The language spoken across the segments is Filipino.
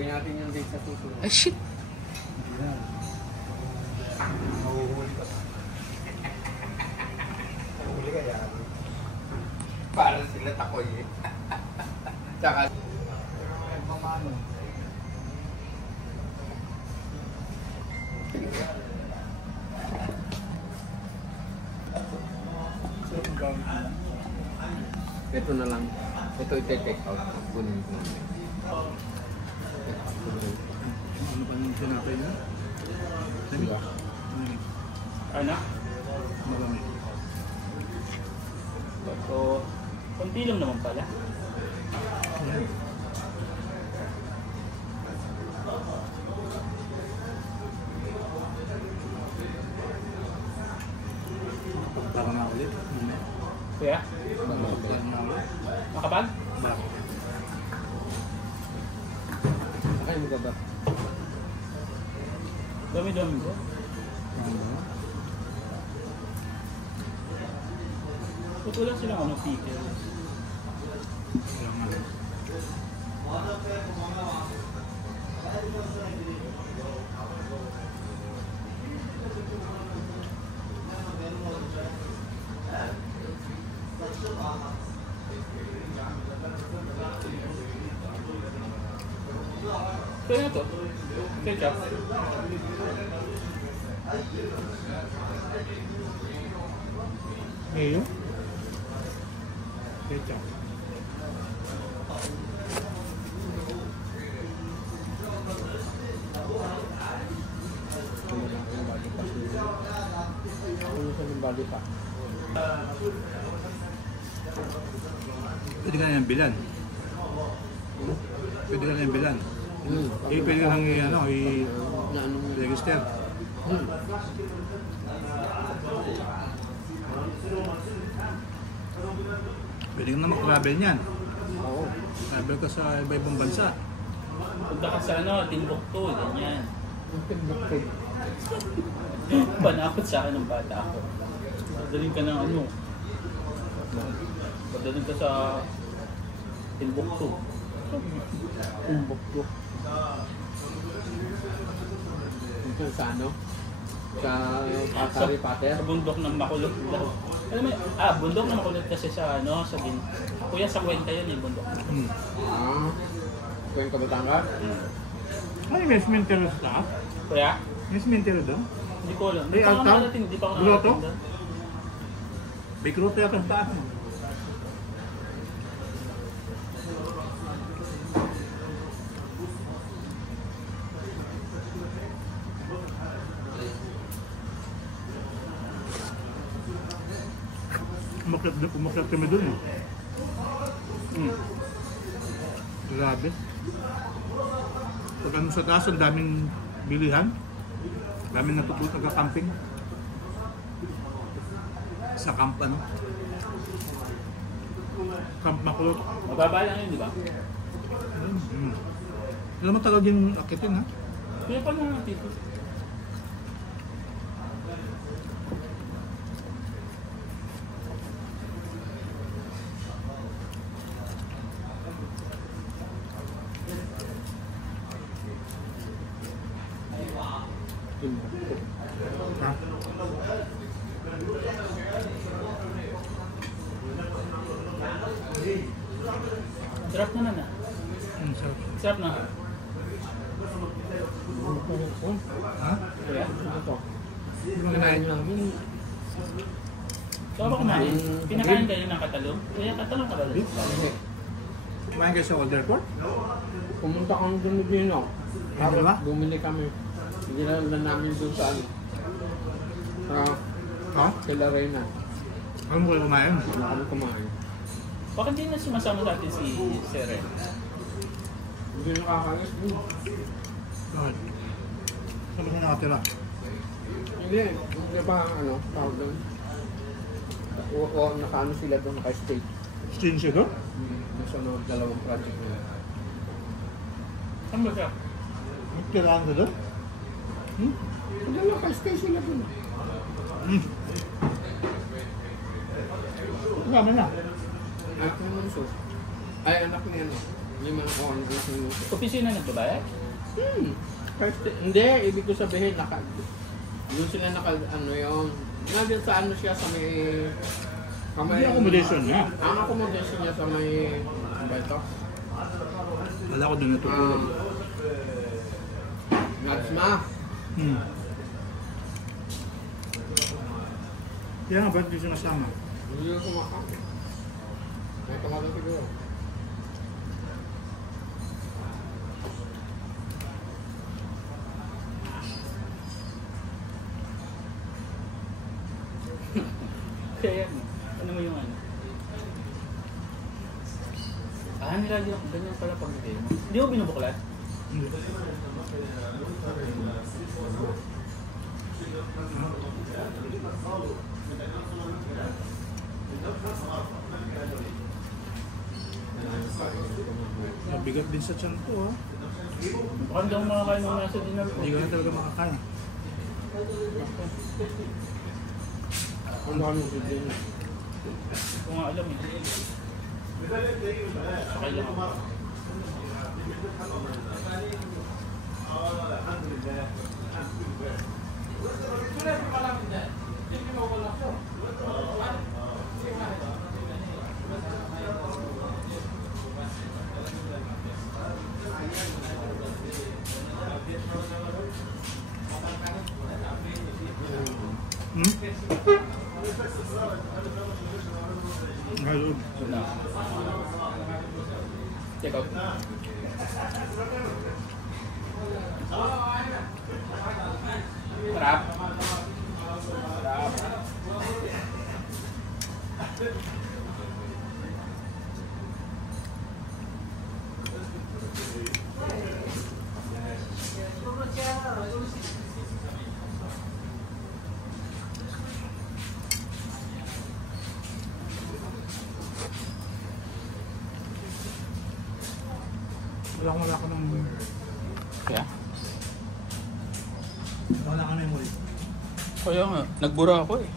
Gagawin natin yung date sa susunod. Ay, shit! Mahuhuli ka. Mahuhuli ka yan. Para sila takoy eh. Tsaka... Pamano? Ito na lang. Ito i-take out. Kunin ko namin. Ano pa nang sinapay na? Diba? Ano? Marami. So, konti lang naman pala. Para na ulit. Kuya, Para na ulit. makabag? Bakit? Sakay mo ka ba? Dami-dami ko. Ano? Putulan silang ano, stickers. Kaya nga. Kaya na to. Ketchup. Mayo? Ketchup. Ano sa ng body pa? Pwede ka na yung bilan. Pwede ka na yung bilan. Pwede ka lang Na anong... i-register. Pwede ka na mag-travel niyan. Oo. Travel ka sa iba-ibang bansa. Punta ka sa ano, Timbuktu, ganyan. Ang timbukid. Panakot sa akin ng bata ako. Padaling ka ng ano. Padaling ka sa Timbuktu. Timbukid. Ito sa ano? Sa Patari Pater? Sa bundok ng Makulot daw. Alam mo, bundok ng Makulot kasi sa ano, sa Kuya, sa Cuenca yun yung bundok. Kuweng Kabatangas? Ay, may cemetery sa taas? Kuya, May cemetery doon? hindi ko alam. Ay, Hindi pa ako altar? nakarating, hindi pa ako Grotto? nakarating doon. May kruto yata sa taas. Umakyat kami doon eh. Grabe. Pag ano sa taas, ang daming bilihan. Daming natutulog nagka-camping. Sa camp ano. Camp Makulot. Mababa lang yun, di ba? Hindi naman talaga yung akitin ha. Kuya, paano nga dito? Timbukid. Ha? Sarap naman ah. Sarap. Sarap na. Ha? Kuya, Ito. Hindi mo kinain. Namin. ikaw ba kumain? Pinakain kayo ng katalong? Kuya, katalong ka ba? Hindi. Kumain kayo sa Old Airport? Pumunta kami doon ni Dino. Ano ba? Bumili kami. Hindi na namin doon sa ano. Sa Ha? Kila Reyna. Alam mo kayo kumain? Wala kami kumain. Bakit hindi na sumasama sa atin si Seren? Hindi nakakayos doon. Bakit? Saan ba siya nakatira? Hindi ba ano, tawag doon? O nakaano sila doon, naka-stage. Stain siya doon? Nasa dalawang project nila. Saan ba siya? Tirahan ka doon? Hindi naka-stay sila doon. Kasama na. Anak ni Monso. Ay, anak ni ano. Yung mga congressman. Opisina na ito ba eh? First, hindi, ibig ko sabihin, doon sila ano yun. Nandun sa ano siya sa may... Hindi accommodation niya. Ang accommodation niya sa may... Ano ba ito? Wala ko doon natutulog. Natsma. Kaya nga, ba't di siya nasama? Hindi ko kumakain. May tumatang siguro. Kaya yan. Ano mo yung ano? Nilagyan ako. Ganyan pala pag mo. Hindi mo binubuklat? Hindi. Mabigat din sa tiyan ko, ha? Mukhang daw makakain ng nasa dinner ko. Hindi ka na talaga makakain. Ano kami sa din? Kung nga alam eh. Sakay lang ako. Ayun. Na. Check out. Sarap. Sarap. Wala ko ng... Kaya? Wala ka na yung ulit. Kaya nga, nagbura ako eh.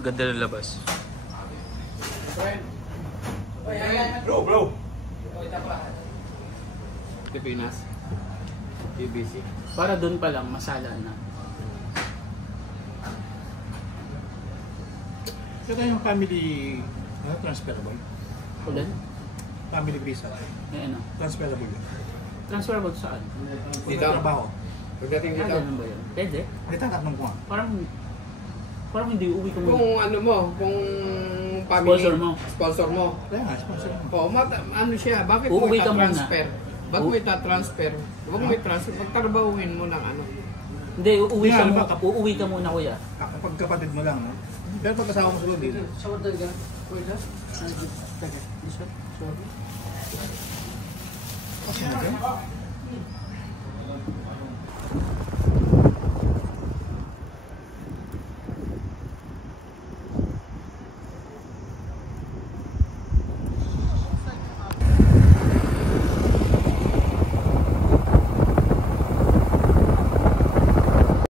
Ganda ng labas. Bro! Pilipinas. BBC. Para doon pa lang, masala na. Ito yung family... transferable. Ulan? Family visa. May ano? Transferable. Transferable saan? Dito? Trabaho. Pagdating dito. Ganun ba yun? Pwede. Hindi tatanong ko nga. Parang hindi uwi ka muna. Kung ano mo, kung family, Sponsor mo. Sponsor mo. Kaya nga, sponsor mo. Oo, ano siya, bakit Uuwi mo ka muna. transfer? Bakit mo ita-transfer? Huwag mo i-transfer, pagtrabahuin mo ng ano. Hindi, uuwi ka Yeah, muna. baka- Uuwi ka muna, kuya. Kapag kapatid mo lang, no? Pero pag kasama mo sa loob dito.